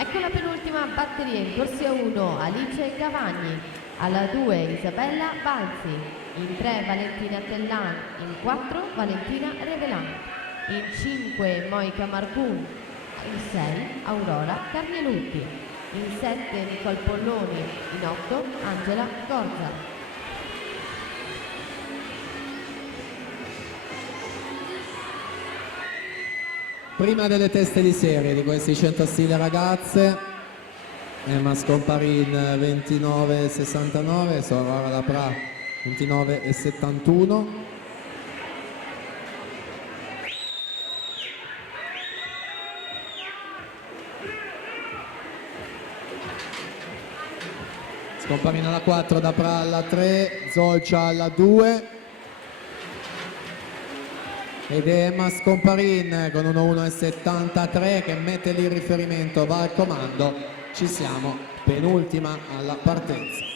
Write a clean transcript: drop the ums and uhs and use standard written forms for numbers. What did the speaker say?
Ecco la penultima batteria in corsia 1, Alice Cavagni, alla 2 Isabella Balzi, in 3 Valentina Tellan, in 4 Valentina Revelan, in 5 Moica Marcun, in 6 Aurora Carnielutti, in 7 Nicole Polloni, in 8 Angela Gorza. Prima delle teste di serie di questi 100 stile ragazze, Emma Scomparin 29,69, Sorora Lapra 29,71. Scomparin alla 4, Dapra alla 3, Zolcia alla 2. Ed è Emma Scomparin con 1,1,73 che mette lì il riferimento, va al comando, ci siamo, penultima alla partenza.